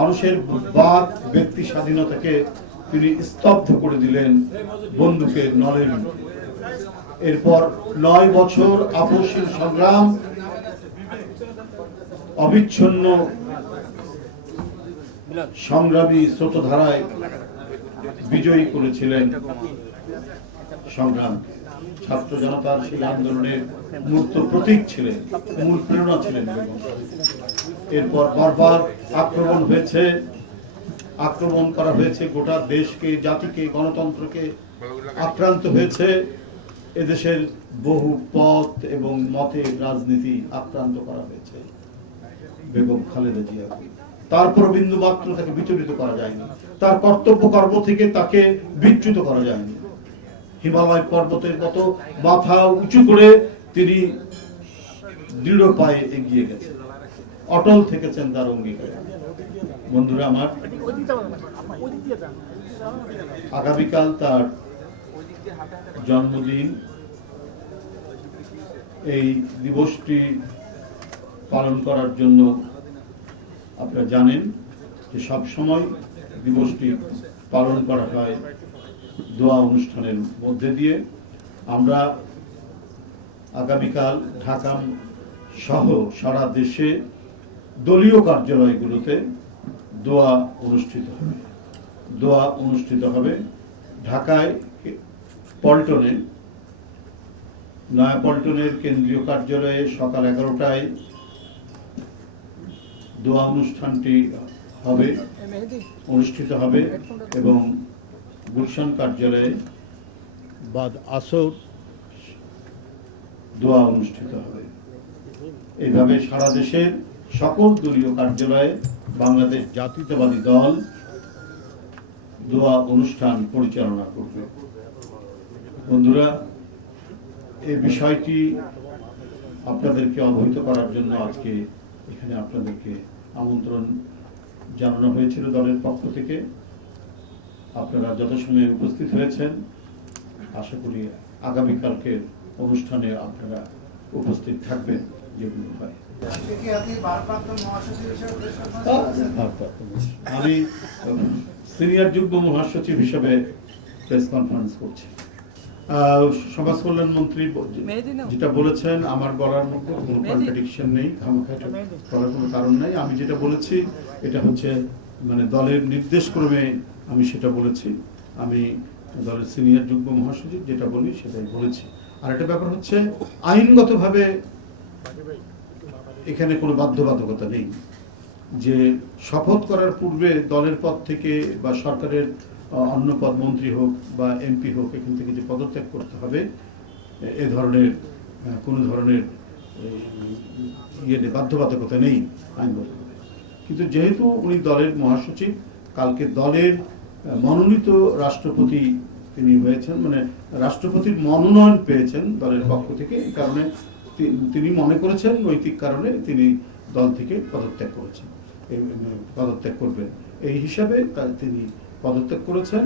মানুষের বাক ব্যক্তি স্বাধীনতাকে তিনি স্তব্ধ করে দিলেন বন্দুকের নলের। এরপর 9 বছর আপসীন সংগ্রাম, অবিচ্ছিন্ন সংগ্রামী স্রোতধারায় বিজয়ী করেছিলেন সংগ্রাম। ছাত্র জনতার সেই আন্দোলনের মূর্ত প্রতীক ছিলেন, মূল প্রেরণা ছিলেন। এরপর বারবার আক্রমণ করা হয়েছে গোটা দেশকে, জাতিকে, গণতন্ত্রকে আক্রান্ত হয়েছে। এদেশের বহু পথ এবং মতের রাজনীতি আক্রান্ত করা হয়েছে বেগম খালেদা জিয়াকে। তারপর বিন্দু মাত্র তাকে বিচলিত করা যায়নি, তার কর্তব্য কর্ম থেকে তাকে বিচ্যুত করা যায়নি। হিমালয় পর্বতের মতো মাথা উঁচু করে তিনি দৃঢ় পায়ে এগিয়ে গেছেন, অটল থেকেছেন তার অঙ্গীকারে। বন্ধুরা আমার, আগামীকাল তার জন্মদিন। এই দিবসটি পালন করার জন্য আপনারা জানেন যে সব সময় দিবসটি পালন করা হয় দোয়া অনুষ্ঠানের মধ্যে দিয়ে। আমরা আগামীকাল ঢাকা সহ সারা দেশে দলীয় কার্যালয়গুলোতে দোয়া অনুষ্ঠিত হবে। ঢাকায় পল্টনে, নয়াপল্টনের কেন্দ্রীয় কার্যালয়ে সকাল 11টায় দোয়া অনুষ্ঠানটি অনুষ্ঠিত হবে এবং গুলশান কার্যালয়ে বাদ আসর দোয়া অনুষ্ঠিত হবে। এইভাবে সারা দেশের সকল দলীয় কার্যালয়ে বাংলাদেশ জাতীয়তাবাদী দল দোয়া অনুষ্ঠান পরিচালনা করবে। বন্ধুরা, এই বিষয়টি আপনাদেরকে অবহিত করার জন্য আজকে এখানে আপনাদেরকে আমন্ত্রণ জানানো হয়েছিল দলের পক্ষ থেকে। আপনারা যথাসময়ে উপস্থিত হয়েছেন। আশা করি আগামীকালকের অনুষ্ঠানে আপনারা উপস্থিত থাকবেন। যেগুলো হয়, আমি সিনিয়র যুগ্ম মহাসচিব হিসেবে প্রেস কনফারেন্স করছি। সমাজ কল্যাণ মন্ত্রী যেটা বলেছেন, আমার বলার মধ্যে কোনো কন্ট্রাডিকশন নেই, খামোখা করার কোনো কারণ নাই। আমি যেটা বলেছি এটা হচ্ছে মানে দলের নির্দেশক্রমে আমি সেটা বলেছি। আমি দলের সিনিয়র যুগ্ম মহাসচিব যেটা বলি সেটাই বলেছি। আর একটা ব্যাপার হচ্ছে, আইনগতভাবে এখানে কোনো বাধ্যবাধকতা নেই যে শপথ করার পূর্বে দলের পদ থেকে বা সরকারের অন্য পদ, মন্ত্রী হোক বা এমপি হোক, এখান থেকে যে পদত্যাগ করতে হবে এ ধরনের কোনো ধরনের বাধ্যবাধকতা নেই আইনগতভাবে। কিন্তু যেহেতু উনি দলের মহাসচিব, কালকে দলের মনোনীত রাষ্ট্রপতি তিনি হয়েছেন, মানে রাষ্ট্রপতির মনোনয়ন পেয়েছেন দলের পক্ষ থেকে। এই কারণে তিনি মনে করেছেন নৈতিক কারণে তিনি দল থেকে পদত্যাগ করবেন। এই হিসাবে তিনি পদত্যাগ করেছেন,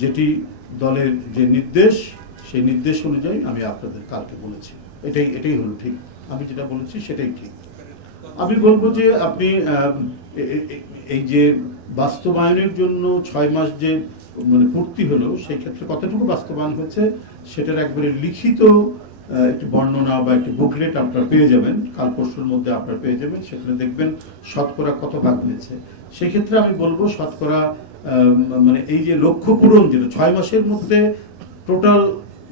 যেটি দলের যে নির্দেশ, সেই নির্দেশ অনুযায়ী আমি আপনাদের কালকে বলেছি। এটাই হলো ঠিক। আমি যেটা বলেছি সেটাই ঠিক। আমি বলবো যে আপনি এই যে বাস্তবায়নের জন্য 6 মাস যে মানে পূর্তি হলো, সেই ক্ষেত্রে কতটুকু বাস্তবায়ন হয়েছে সেটার একবারে লিখিত একটি বর্ণনা বা একটি বুকলেট আপনারা পেয়ে যাবেন, কাল পরশুর মধ্যে আপনারা পেয়ে যাবেন। সেখানে দেখবেন শতকরা কত ভাগ হয়েছে। সেক্ষেত্রে আমি বলবো শতকরা মানে এই যে লক্ষ্য পূরণ, যেটা 6 মাসের মধ্যে টোটাল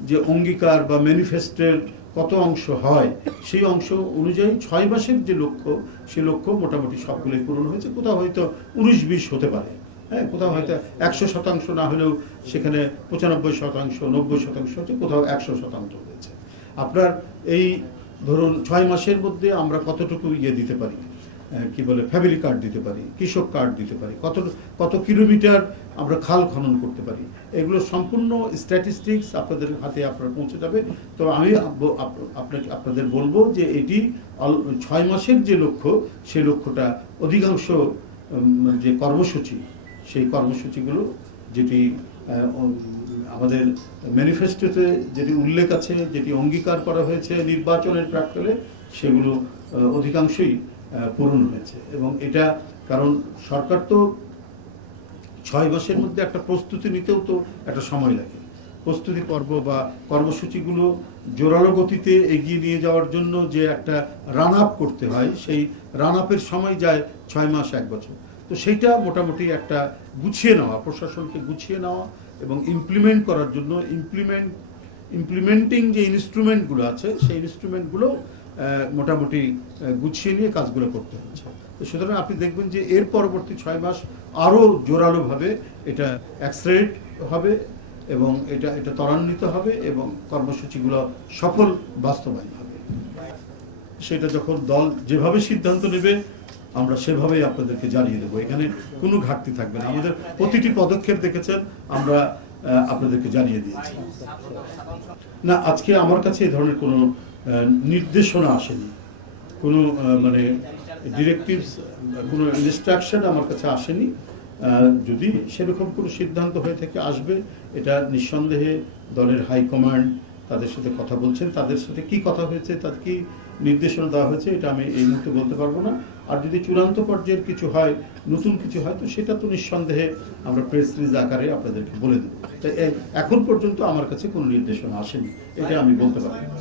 যে অঙ্গীকার বা ম্যানিফেস্টোর কত অংশ হয়, সেই অংশ অনুযায়ী 6 মাসের যে লক্ষ্য, সেই লক্ষ্য মোটামুটি সবগুলোই পূরণ হয়েছে। কোথাও হয়তো 19-20 হতে পারে, হ্যাঁ, কোথাও হয়তো 100% না হলেও সেখানে 95%, 90% হচ্ছে, কোথাও 100% হয়েছে। আপনার এই ধরুন 6 মাসের মধ্যে আমরা কতটুকু দিতে পারি, কি বলে ফ্যামিলি কার্ড দিতে পারি, কৃষক কার্ড দিতে পারি, কত কিলোমিটার আমরা খাল খনন করতে পারি, এগুলো সম্পূর্ণ স্ট্যাটিস্টিক্স আপনাদের হাতে আপনারা পৌঁছে যাবে। তো আমি আপনাদের বলবো যে এটি 6 মাসের যে লক্ষ্য, সেই লক্ষ্যটা অধিকাংশ যে কর্মসূচি, সেই কর্মসূচিগুলো যেটি আমাদের ম্যানিফেস্টোতে যেটি উল্লেখ আছে, যেটি অঙ্গীকার করা হয়েছে নির্বাচনের প্রাক্কালে, সেগুলো অধিকাংশই পূরণ হয়েছে। এবং এটা কারণ সরকার তো 6 মাসের মধ্যে একটা প্রস্তুতি নিতেও তো একটা সময় লাগে। প্রস্তুতি পর্ব বা কর্মসূচিগুলো জোরালো গতিতে এগিয়ে নিয়ে যাওয়ার জন্য যে একটা রান আপ করতে হয়, সেই রান আপের সময় যায় 6 মাস 1 বছর। তো সেইটা মোটামুটি একটা গুছিয়ে নেওয়া, প্রশাসনকে গুছিয়ে নেওয়া এবং ইমপ্লিমেন্ট করার জন্য ইমপ্লিমেন্টিং যে ইনস্ট্রুমেন্টগুলো আছে সেই ইনস্ট্রুমেন্টগুলো মোটামুটি গুছিয়ে নিয়ে কাজগুলো করতে হচ্ছে। তো সুতরাং আপনি দেখবেন যে এর পরবর্তী 6 মাস আরও জোরালোভাবে এটা অ্যাক্সেলারেট হবে এবং এটা ত্বরান্বিত হবে এবং কর্মসূচিগুলো সফল বাস্তবায়ন হবে। সেটা যখন দল যেভাবে সিদ্ধান্ত নেবে আমরা সেভাবেই আপনাদেরকে জানিয়ে দেবো। এখানে কোনো ঘাটতি থাকবে না। আমাদের প্রতিটি পদক্ষেপ দেখেছেন আমরা আপনাদেরকে জানিয়ে দিয়েছি। না, আজকে আমার কাছে এই ধরনের কোনো নির্দেশনা আসেনি, কোনো মানে ডিরেক্টিভস, কোনো ইনস্ট্রাকশন আমার কাছে আসেনি। যদি সেরকম কোনো সিদ্ধান্ত হয়ে থেকে আসবে, এটা নিঃসন্দেহে দলের হাইকমান্ড তাদের সাথে কথা বলছেন, তাদের সাথে কি কথা হয়েছে, তাদের কি নির্দেশনা দেওয়া হয়েছে, এটা আমি এই মুহূর্তে বলতে পারবো না। আর যদি চূড়ান্ত পর্যায়ের কিছু হয়, নতুন কিছু হয়, তো সেটা তো নিঃসন্দেহে আমরা প্রেস রিলিজ আকারে আপনাদেরকে বলে দেবো। তাই এখন পর্যন্ত আমার কাছে কোনো নির্দেশনা আসেনি, এটা আমি বলতে পারবো না।